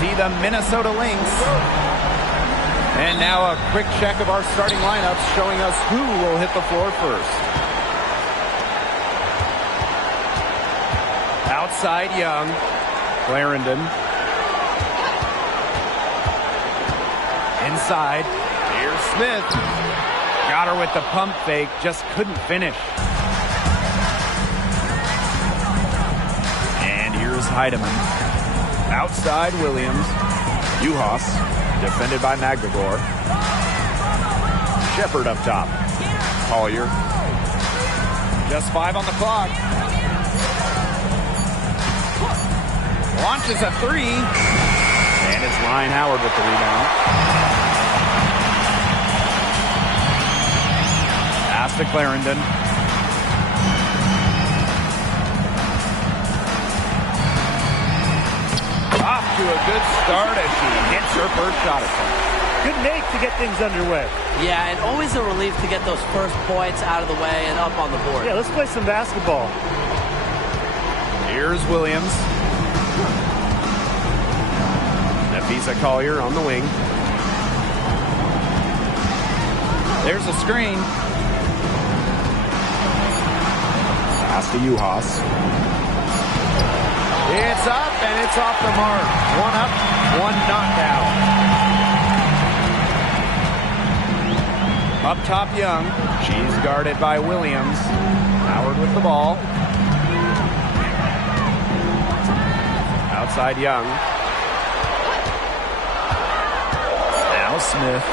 see the Minnesota Lynx. And now a quick check of our starting lineups showing us who will hit the floor first. Outside Young, Clarendon. Inside, here's Smith. Got her with the pump fake, just couldn't finish. And here's Heidemann. Outside Williams. Uhas, defended by Magdagor. Shepard up top. Collier. Just 5 on the clock. Launches a 3. And it's Ryan Howard with the rebound. Pass to Clarendon. Off to a good start as she hits her first shot attempt. Good make to get things underway. Yeah, and always a relief to get those first points out of the way and up on the board. Yeah, let's play some basketball. Here's Williams. Nafisa Collier on the wing. There's a screen. Pass to Uhas. It's up and it's off the mark. 1 up, 1 not down. Up top Young. She's guarded by Williams. Howard with the ball. Outside Young. Now Smith.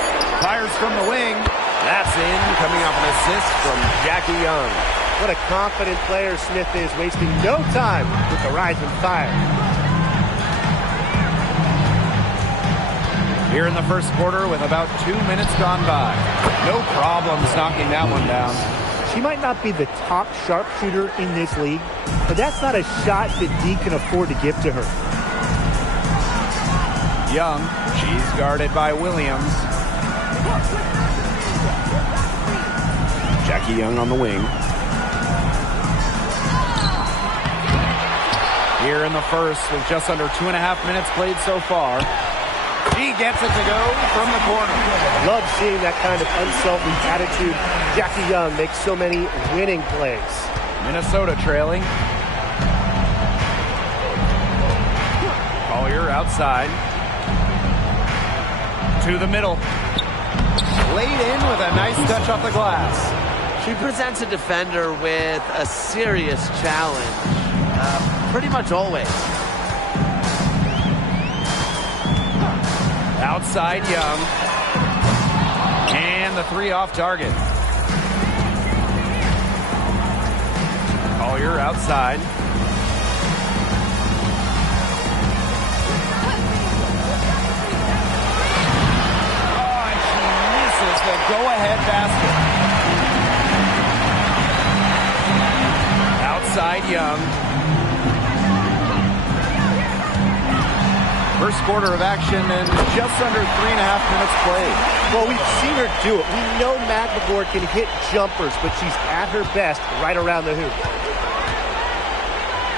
Fires from the wing. That's in. Coming off an assist from Jackie Young. What a confident player Smith is, wasting no time with the rising fire. Here in the first quarter with about 2 minutes gone by. No problems knocking that one down. She might not be the top sharpshooter in this league, but that's not a shot that D can afford to give to her. Young, she's guarded by Williams. Jackie Young on the wing. Here in the first with just under 2.5 minutes played so far. She gets it to go from the corner. Love seeing that kind of unselfish attitude. Jackie Young makes so many winning plays. Minnesota trailing. Collier outside. To the middle. Laid in with a nice touch off the glass. She presents a defender with a serious challenge. Pretty much always. Outside Young. And the 3 off target. Collier outside. Oh, and she misses the go-ahead basket. Outside Young. First quarter of action and just under 3.5 minutes played. Well, we've seen her do it. We know Magdagor can hit jumpers, but she's at her best right around the hoop.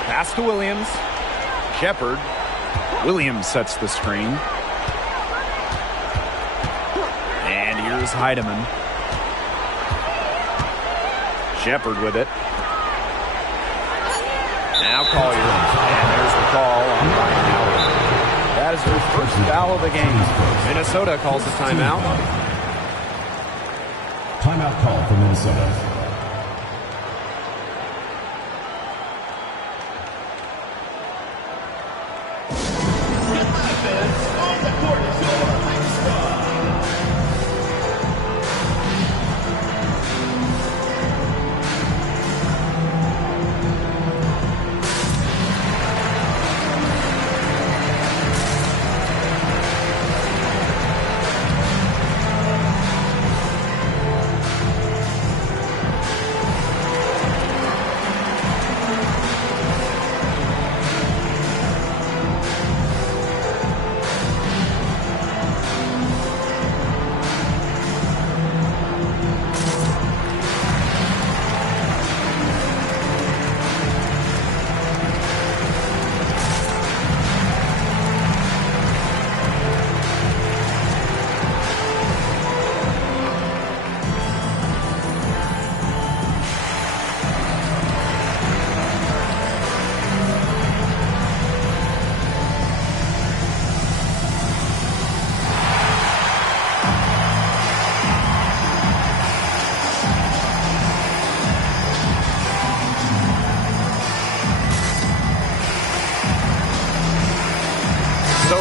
Pass to Williams. Shepard. Williams sets the screen. And here's Heidemann. Shepard with it. Now Collier. And there's the call on Ryan Howard. That is her first foul of the game. Minnesota calls a timeout. Timeout call for Minnesota.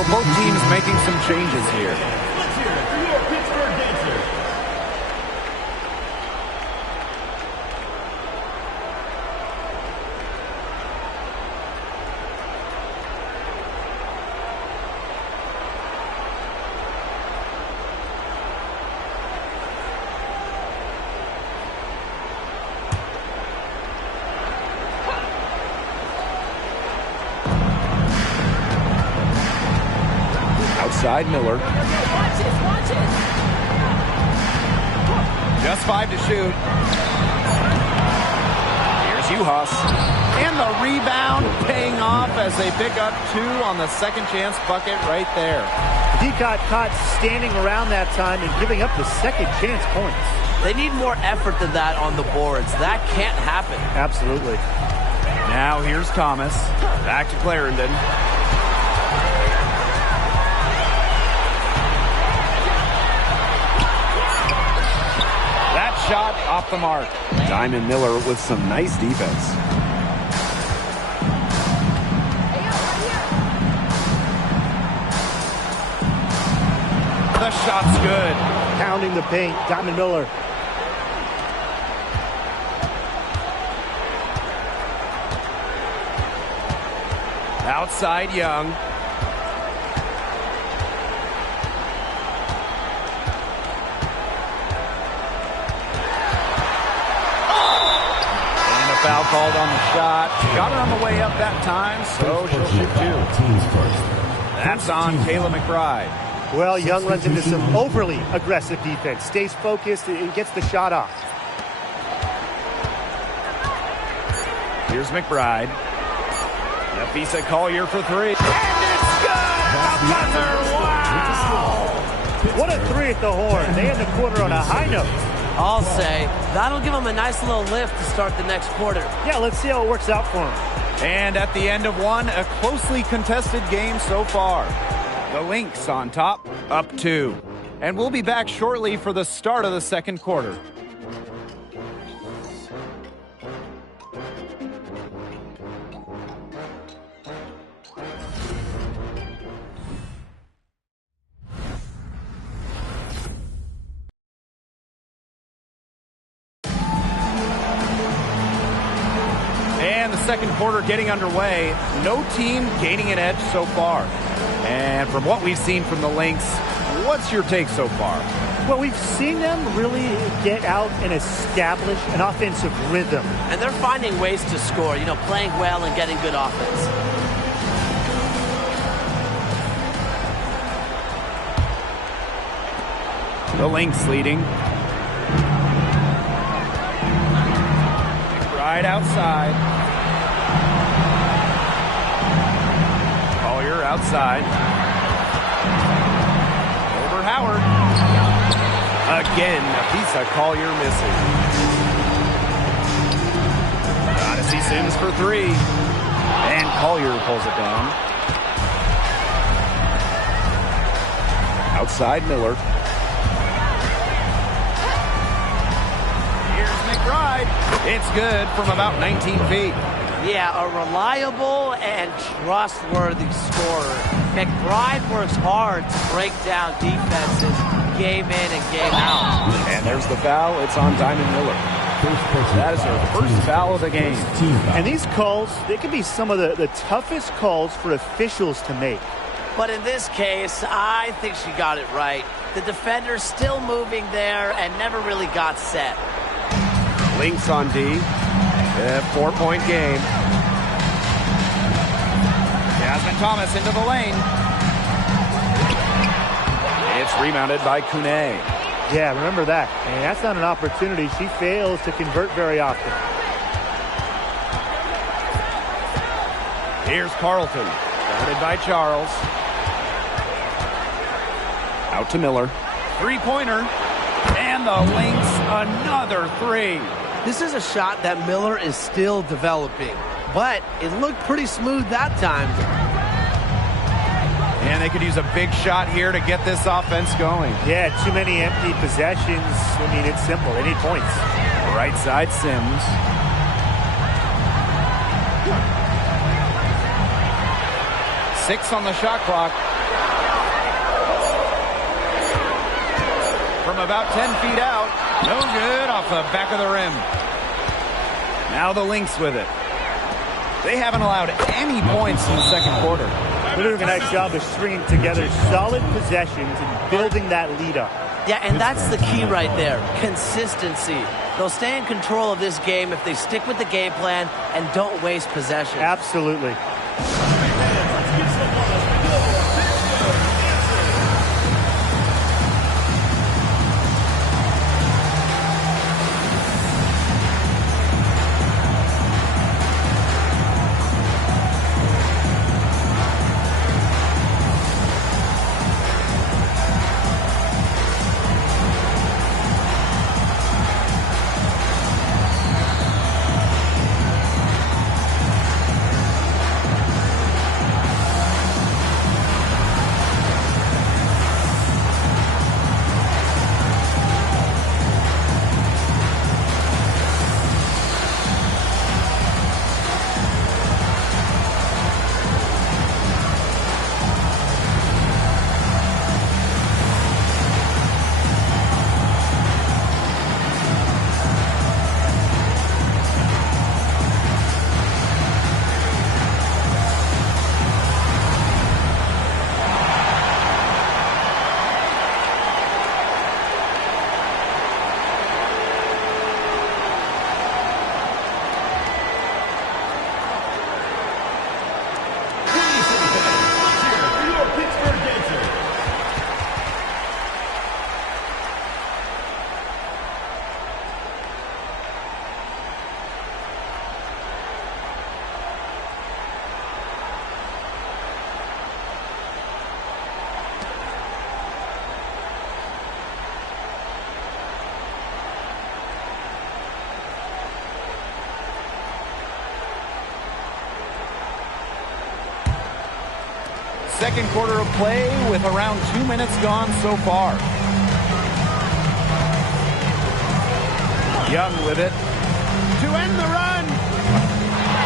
So both teams making some changes here. Let's hear it for your Pittsburgh Dancers. Outside Miller. Watch it. Just 5 to shoot. Here's Uhas. And the rebound paying off as they pick up 2 on the second chance bucket right there. He got caught standing around that time and giving up the second chance points. They need more effort than that on the boards. That can't happen. Absolutely. Now here's Thomas. Back to Clarendon. That shot off the mark. Diamond Miller with some nice defense. The shot's good. Pounding the paint. Diamond Miller. Outside Young. And a foul called on the shot. Got her on the way up that time, so she'll shoot 2. Teams first. That's on Kayla McBride. Well, Young runs into some overly aggressive defense. Stays focused and gets the shot off. Here's McBride. Nafisa Collier for 3. And it's good! The buzzer! Wow! What a 3 at the horn. They end the quarter on a high note. I'll say that'll give them a nice little lift to start the next quarter. Yeah, let's see how it works out for them. And at the end of one, a closely contested game so far. The Lynx on top, up 2. And we'll be back shortly for the start of the second quarter. And the second quarter getting underway. No team gaining an edge so far. And from what we've seen from the Lynx, what's your take so far? Well, we've seen them really get out and establish an offensive rhythm. And they're finding ways to score, playing well and getting good offense. The Lynx leading. Right outside. Collier outside. Over Howard. Again, Nafisa Collier missing. Odyssey Sims for 3. And Collier pulls it down. Outside Miller. Here's McBride. It's good from about 19 feet. Yeah, a reliable and trustworthy scorer. McBride works hard to break down defenses game in and game out. And there's the foul. It's on Diamond Miller. That is her first foul of the game. And these calls, they can be some of the toughest calls for officials to make. But in this case, I think she got it right. The defender's still moving there and never really got set. Lynx on D. 4-point game. Jasmine Thomas into the lane. It's rebounded by Kune. Yeah, remember that. And that's not an opportunity she fails to convert very often. Here's Carlton. Guarded by Charles. Out to Miller. Three-pointer. And the Lynx another 3. This is a shot that Miller is still developing, but it looked pretty smooth that time. And they could use a big shot here to get this offense going. Yeah, too many empty possessions. I mean, it's simple. They need points. Right side Sims. Six on the shot clock. from about 10 feet out. No good off the back of the rim. Now the Lynx with it. They haven't allowed any points in the second quarter. They're doing a nice job of stringing together solid possessions and building that lead up. Yeah, and that's the key right there, consistency. They'll stay in control of this game if they stick with the game plan and don't waste possession. Absolutely. Second quarter of play with around 2 minutes gone so far. Young with it to end the run.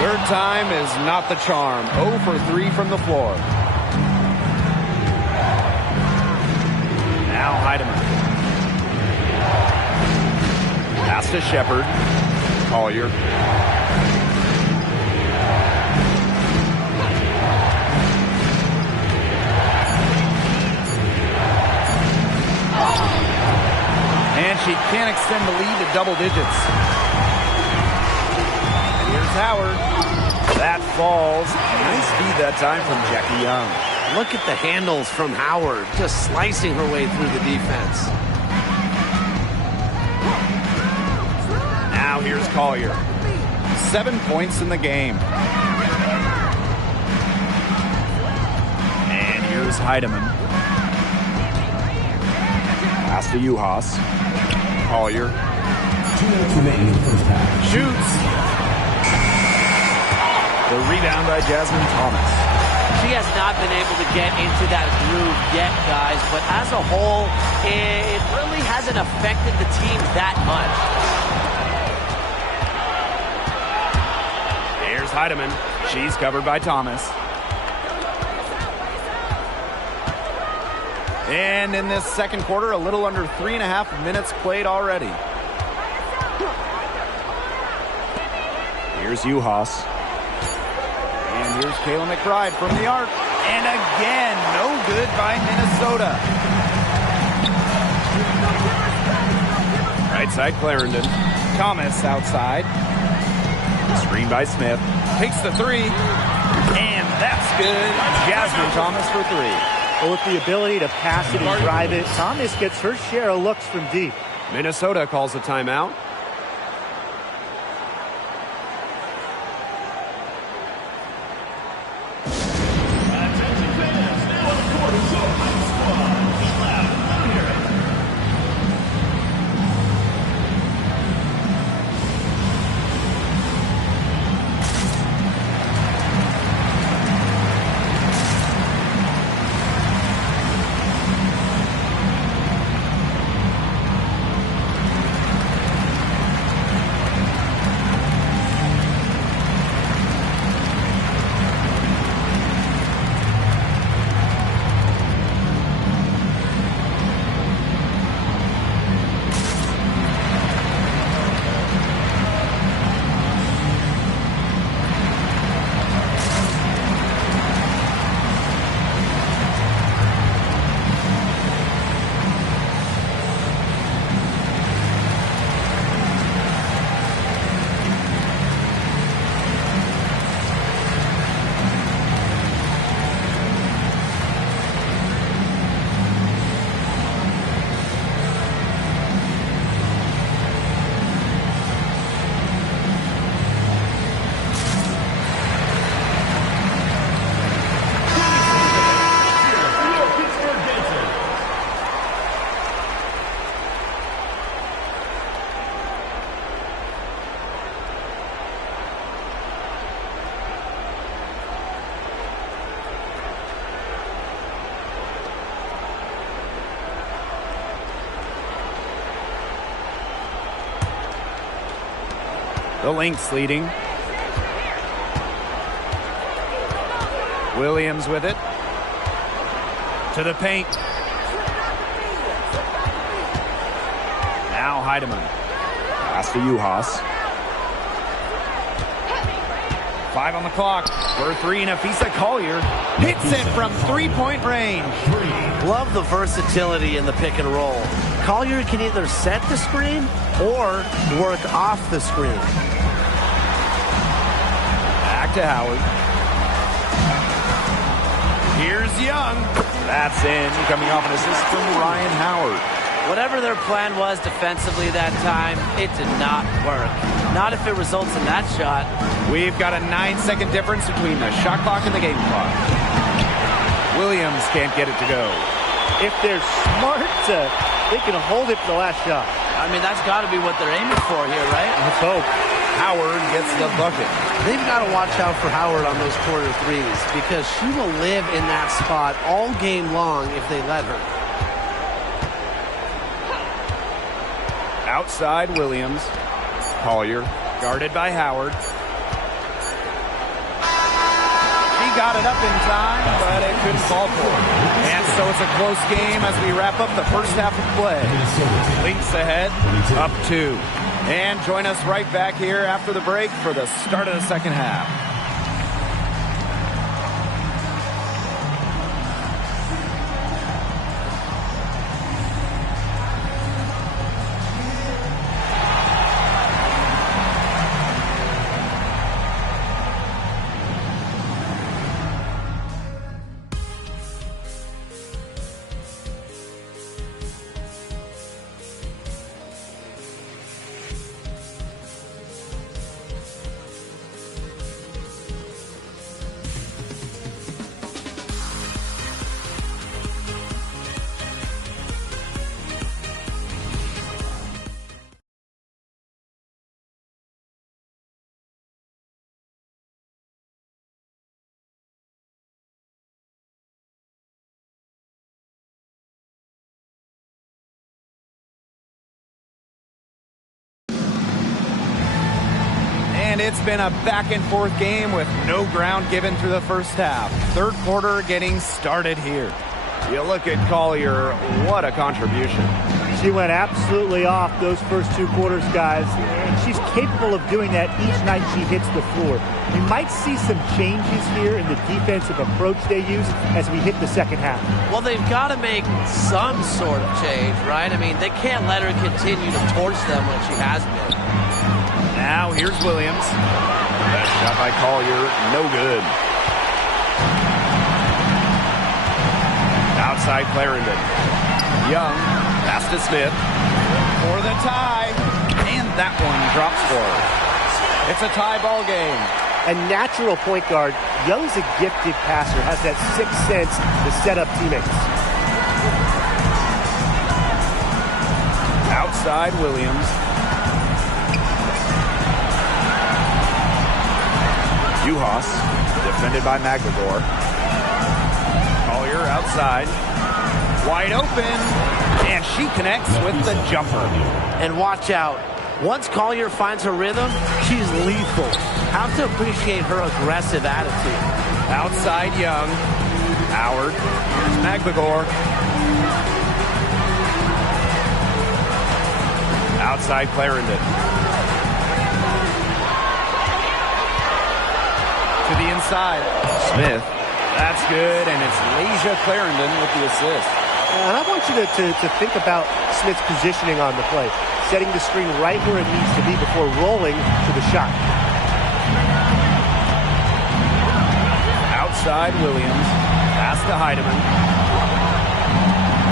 Third time is not the charm. 0 for 3 from the floor. Now Heidemann. Pass to Shepard. Collier. And she can't extend the lead to double digits. Here's Howard. That falls. Nice feed that time from Jackie Young. Look at the handles from Howard, just slicing her way through the defense. Now here's Collier. 7 points in the game. And here's Heidemann. Pass to Uhas. Collier. 2 minutes remaining in the first half. Shoots. The rebound by Jasmine Thomas. She has not been able to get into that groove yet, guys, but as a whole, it really hasn't affected the team that much. Here's Heidemann. She's covered by Thomas. And in this second quarter, a little under 3.5 minutes played already. Here's Uhas. And here's Kayla McBride from the arc. And again, no good by Minnesota. Right side, Clarendon. Thomas outside. Screen by Smith. Takes the three. And that's good. Jasmine Thomas for 3. But with the ability to pass it and drive it, Thomas gets her share of looks from deep. Minnesota calls a timeout. Attention fans, now on the court is your high squad. Be loud, let me hear it. The Lynx leading. Williams with it. To the paint. Now Heidemann. Pass to Juhas. 5 on the clock. For 3, Nafisa Collier hits it from three-point range. Love the versatility in the pick and roll. Collier can either set the screen or work off the screen. Back to Howard. Here's Young. That's in. Coming off an assist from Ryan Howard. Whatever their plan was defensively that time, it did not work. Not if it results in that shot. We've got a 9-second difference between the shot clock and the game clock. Williams can't get it to go. If they're smart, they can hold it for the last shot. I mean, that's got to be what they're aiming for here, right? Let's hope. Howard gets the bucket. They've got to watch out for Howard on those corner threes because she will live in that spot all game long if they let her. Outside Williams. Collier guarded by Howard. He got it up in time, but it couldn't fall for him. And so it's a close game as we wrap up the first half of play. Lynx ahead, up 2. And join us right back here after the break for the start of the second half. And it's been a back-and-forth game with no ground given through the first half. Third quarter getting started here. You look at Collier, what a contribution. She went absolutely off those first 2 quarters, guys. And she's capable of doing that each night she hits the floor. We might see some changes here in the defensive approach they use as we hit the second half. Well, they've got to make some sort of change, right? I mean, they can't let her continue to torch them when she has been. Now here's Williams. That shot by Collier, no good. Outside Clarendon. Young, pass to Smith. For the tie. And that one drops for her. It's a tie ball game. A natural point guard. Young's a gifted passer, has that sixth sense to set up teammates. Outside Williams. Juhas, defended by McLegore. Collier outside. Wide open. And she connects with the jumper. And watch out. Once Collier finds her rhythm, she's lethal. Have to appreciate her aggressive attitude. Outside Young. Howard. Here's McLegore. Outside Clarendon. To the inside. Smith. That's good, and it's Lasia Clarendon with the assist. And I want you to think about Smith's positioning on the play. Setting the screen right where it needs to be before rolling to the shot. Outside Williams. Pass to Heidemann.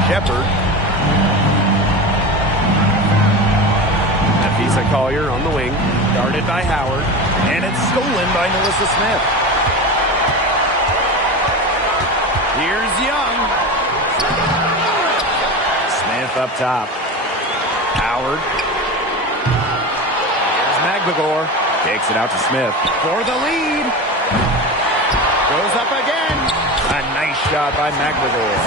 Shepard. Nafisa Collier on the wing. Guarded by Howard. And it's stolen by Melissa Smith. Here's Young. Smith up top. Howard. Here's McLegore. Takes it out to Smith. For the lead. Goes up again. A nice shot by McLegore.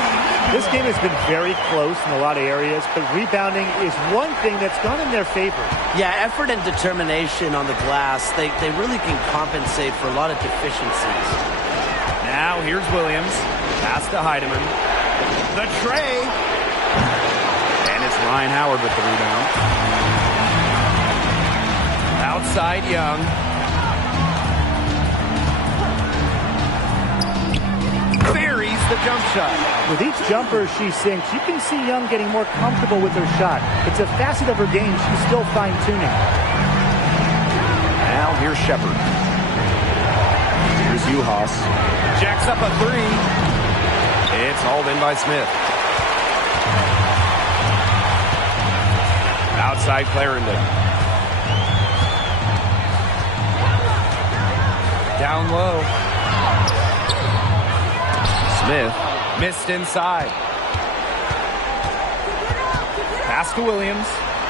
This game has been very close in a lot of areas, but rebounding is one thing that's gone in their favor. Yeah, effort and determination on the glass, they really can compensate for a lot of deficiencies. Now here's Williams. Pass to Heidemann. The tray. And it's Ryan Howard with the rebound. Outside Young. Buries the jump shot. With each jumper she sinks, you can see Young getting more comfortable with her shot. It's a facet of her game she's still fine-tuning. Now here's Shepard. Here's Uhas. Jacks up a three. It's hauled in by Smith. Outside Clarendon. Down low. Smith missed inside. Pass to Williams.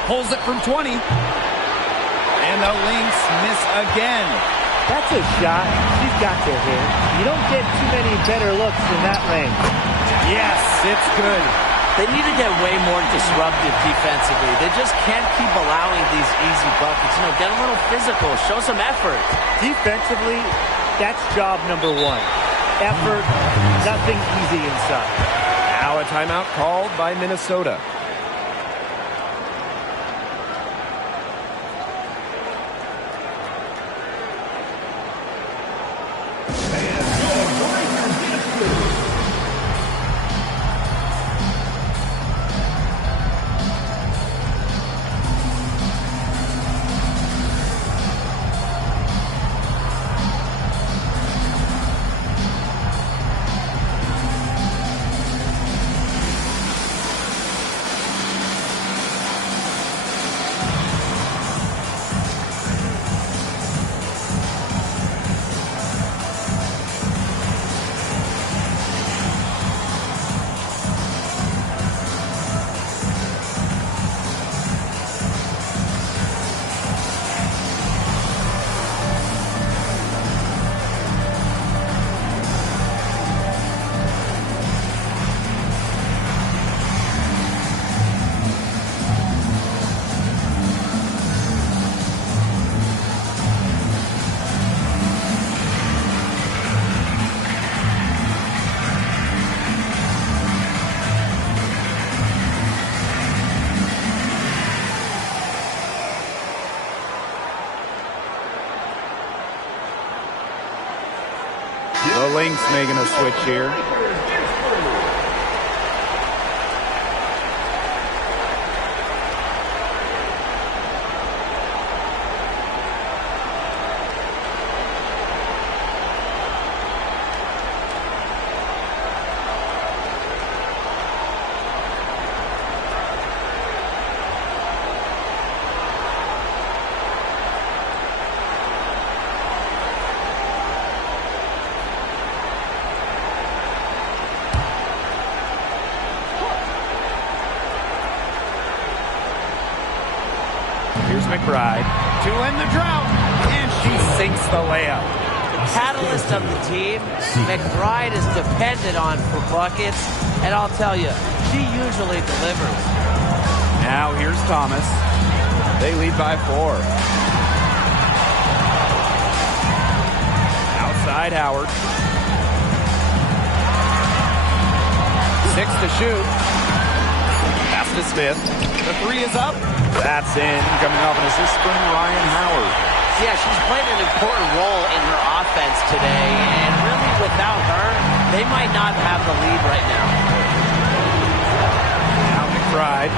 Pulls it from 20. And the Lynx miss again. That's a shot she's got to hit. You don't get too many better looks in that range. Yes, it's good. They need to get way more disruptive defensively. They just can't keep allowing these easy buckets. You know, get a little physical. Show some effort. Defensively, that's job number one. Effort, nothing easy inside. Now a timeout called by Minnesota. The Lynx making a switch here. McBride to end the drought, and she sinks the layup. The catalyst of the team, McBride is dependent on for buckets, and I'll tell you, she usually delivers. Now here's Thomas. They lead by 4. Outside Howard. 6 to shoot. Pass to Smith. The 3 is up. That's in. Coming off an assist from Ryan Howard. Yeah, she's played an important role in her offense today, and really without her, they might not have the lead right now. Now McBride.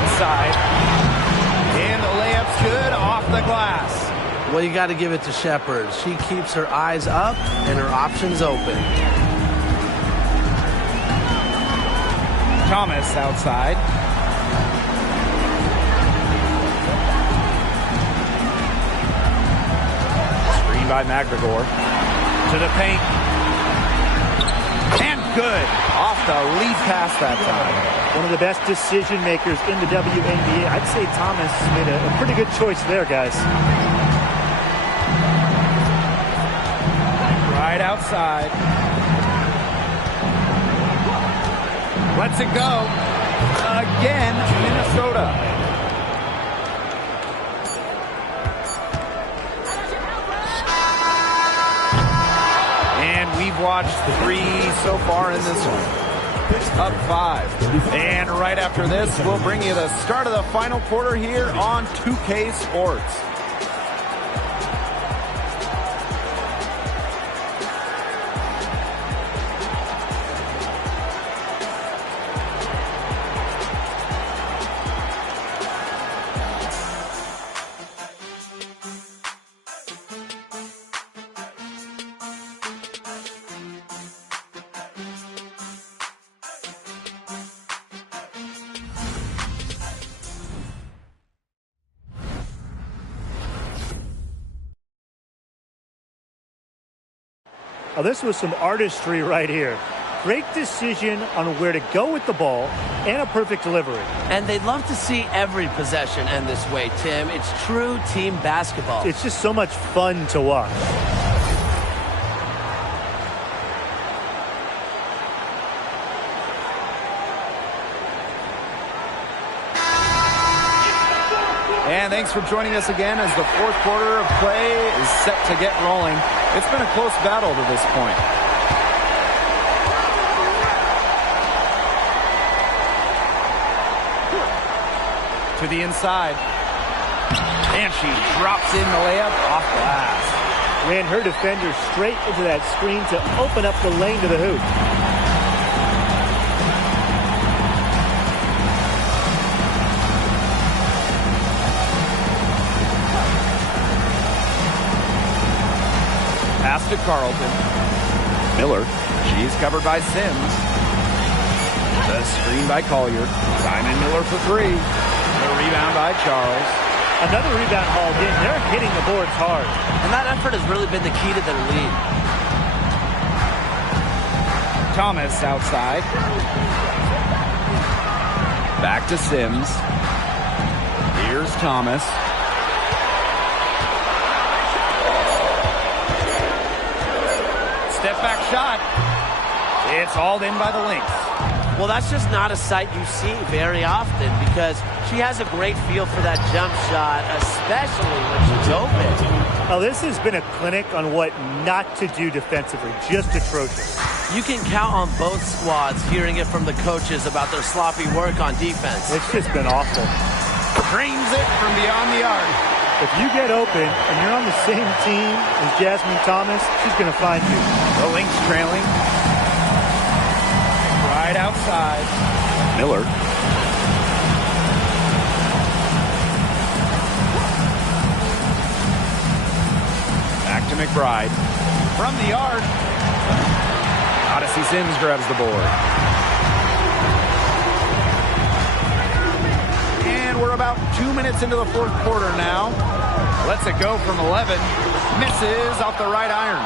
Inside. And the layup's good off the glass. Well, you got to give it to Shepard. She keeps her eyes up and her options open. Thomas outside. Screen by McGregor. To the paint. And good. Off the lead pass that time. One of the best decision makers in the WNBA. I'd say Thomas made a pretty good choice there, guys. Right outside. lets it go. Again, Minnesota. And we've watched 3 so far in this one. Up 5. And right after this, we'll bring you the start of the final quarter here on 2K Sports. Oh, this was some artistry right here. Great decision on where to go with the ball and a perfect delivery. And they'd love to see every possession end this way, Tim. It's true team basketball. It's just so much fun to watch. And thanks for joining us again as the fourth quarter of play is set to get rolling. It's been a close battle to this point. To the inside. And she drops in the layup off glass. Ran her defender straight into that screen to open up the lane to the hoop. Pass to Carlton. Miller. She's covered by Sims. The screen by Collier. Simon Miller for 3. The rebound by Charles. Another rebound hauled in. They're hitting the boards hard. And that effort has really been the key to their lead. Thomas outside. Back to Sims. Here's Thomas. Step back shot. It's hauled in by the Lynx. Well, that's just not a sight you see very often because she has a great feel for that jump shot, especially when she's open. Now, this has been a clinic on what not to do defensively. Just atrocious. You can count on both squads hearing it from the coaches about their sloppy work on defense. It's just been awful. Drains it from beyond the arc. If you get open and you're on the same team as Jasmine Thomas, she's going to find you. The Lynx trailing. Right outside. Miller. Back to McBride. From the arc. Odyssey Sims grabs the board. And we're about 2 minutes into the fourth quarter now. Lets it go from 11. Misses off the right iron.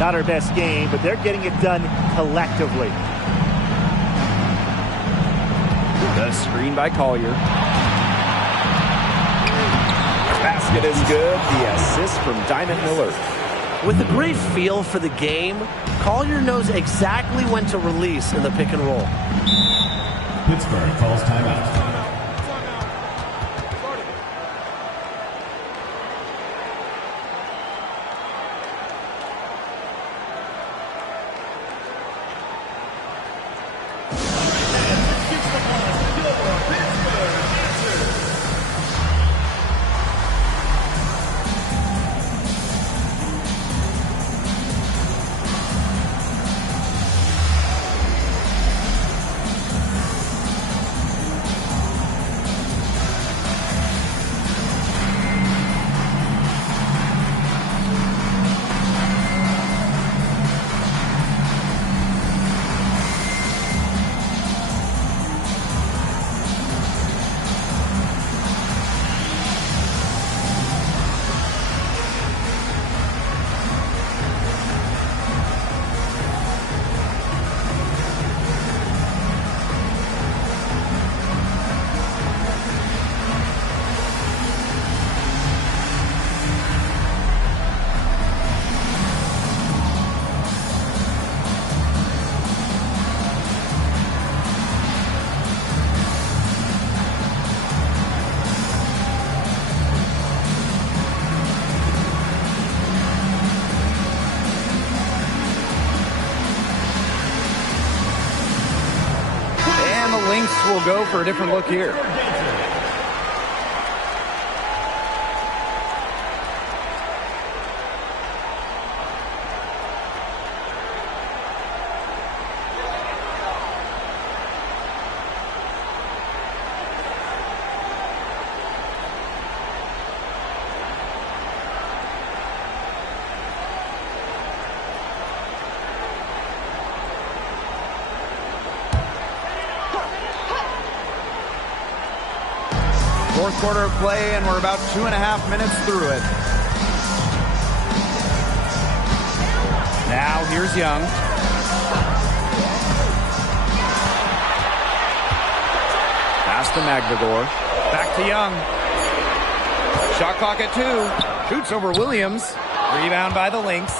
Not her best game, but they're getting it done collectively. The screen by Collier. Basket is good. The assist from Diamond Miller. With a great feel for the game, Collier knows exactly when to release in the pick and roll. Pittsburgh calls timeout. Lynx will go for a different look here. Fourth quarter of play, and we're about 2.5 minutes through it. Now here's Young. Pass to Magdagor. Back to Young. Shot clock at 2. Shoots over Williams. Rebound by the Lynx.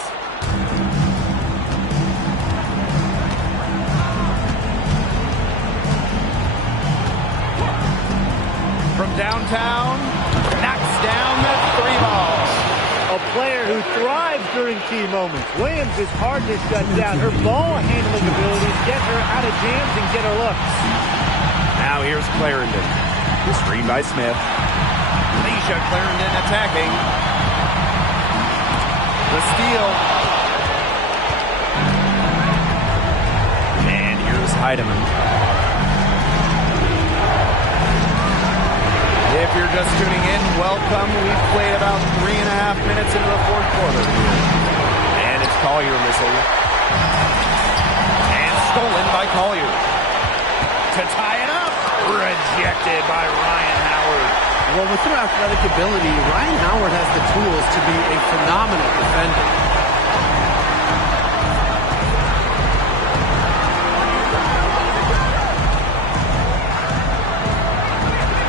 From downtown, knocks down the 3 ball. A player who thrives during key moments. Williams is hard to shut down. Her ball handling abilities get her out of jams and get her looks. Now here's Clarendon. The screen by Smith. Leisha Clarendon attacking. The steal. And here's Heidemann. If you're just tuning in, welcome. We've played about 3.5 minutes into the fourth quarter here. And it's Collier missing. And stolen by Collier. To tie it up. Rejected by Ryan Howard. Well, with her athletic ability, Ryan Howard has the tools to be a phenomenal defender.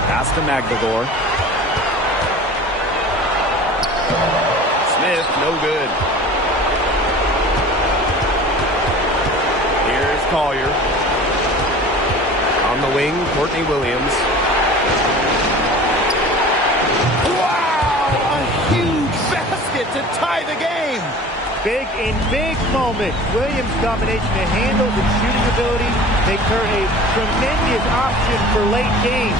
Pass to Magdagor. Smith, no good. Here's Collier. On the wing, Courtney Williams. Wow! A huge basket to tie the game. Big in big moments. Williams' combination of handles and shooting ability makes her a tremendous option for late games.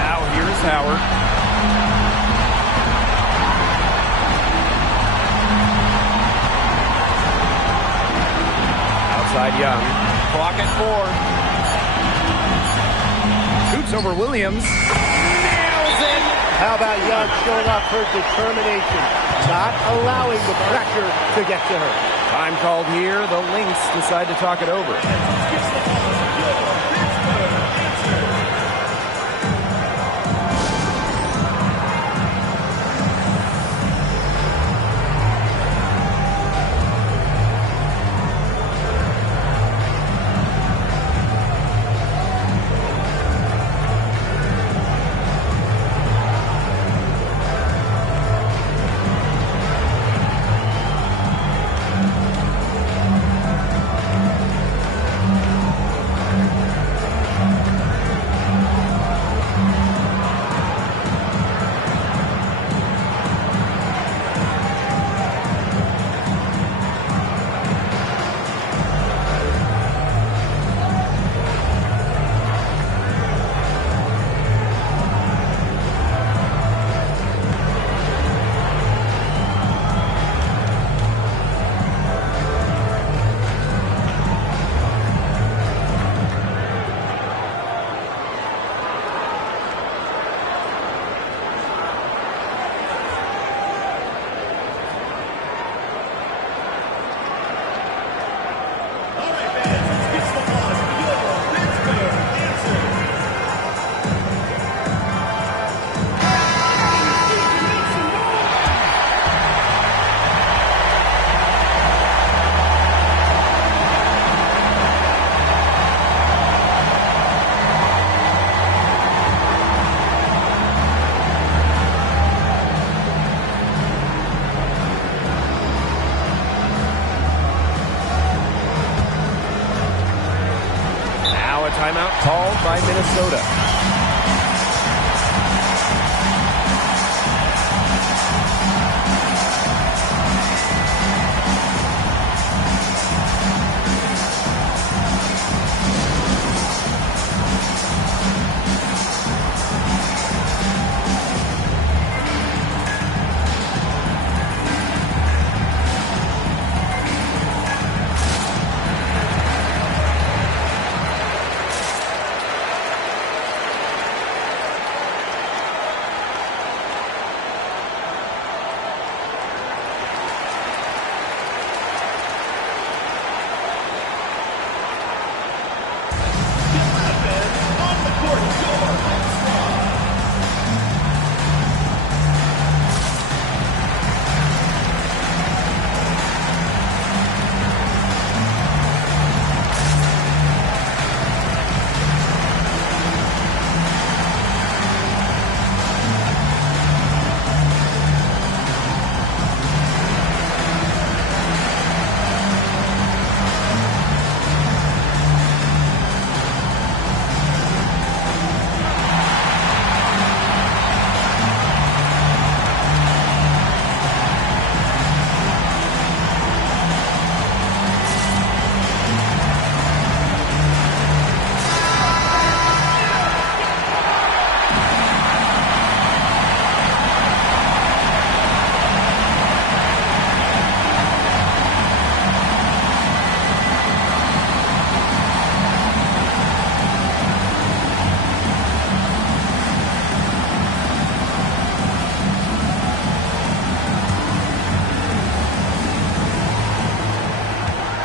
Now here's Howard. Outside Young. Clock at 4. Shoots over Williams. Nails it. How about Young showing off her determination, not allowing the pressure to get to her. Time called here. The Lynx decide to talk it over. Timeout called by Minnesota. court, your home squad.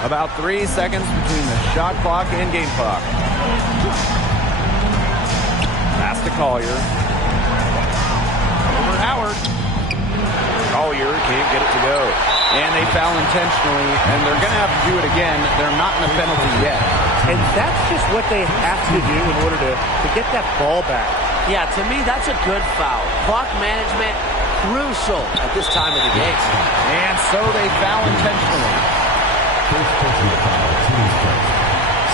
About 3 seconds between the shot clock and game clock. Pass to Collier. Over Howard. Collier can't get it to go. And they foul intentionally, and they're going to have to do it again. They're not in a penalty yet. And that's just what they have to do in order to get that ball back. Yeah, to me, that's a good foul. Clock management, crucial at this time of the game. And so they foul intentionally. First personal foul, team's first.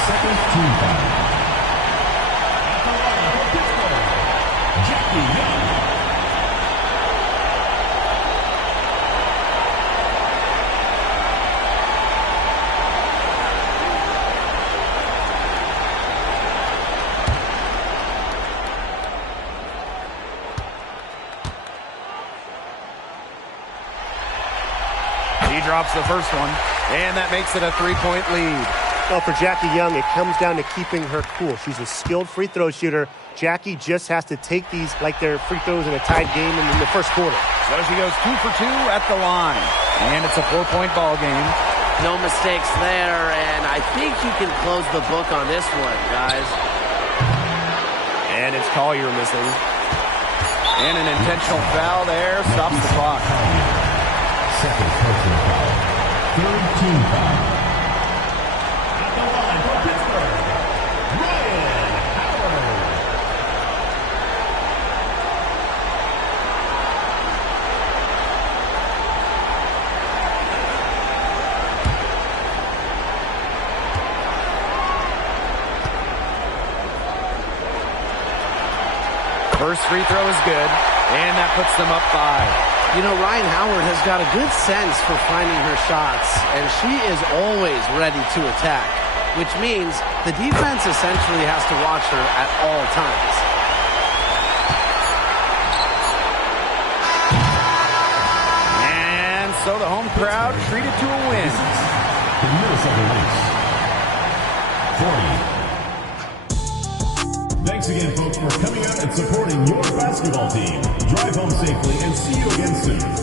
Second team foul. At the line for Pittsburgh, Jackie Young. He drops the first one, and that makes it a 3-point lead. Well, for Jackie Young, it comes down to keeping her cool. She's a skilled free throw shooter. Jackie just has to take these like they're free throws in a tied game in the first quarter. So she goes 2 for 2 at the line, and it's a 4-point ball game. No mistakes there, and I think you can close the book on this one, guys. And it's Collier missing. And an intentional foul there stops the clock. Second personal foul. Third team foul. At the line for Pittsburgh, Ryan Howard. First free throw is good, and that puts them up 5. You know, Ryan Howard has got a good sense for finding her shots, and she is always ready to attack, which means the defense essentially has to watch her at all times. And so the home crowd treated to a win. The Minnesota Lynx. 40. Thanks again, folks, for coming out and supporting your basketball team. Drive home safely and see you again soon.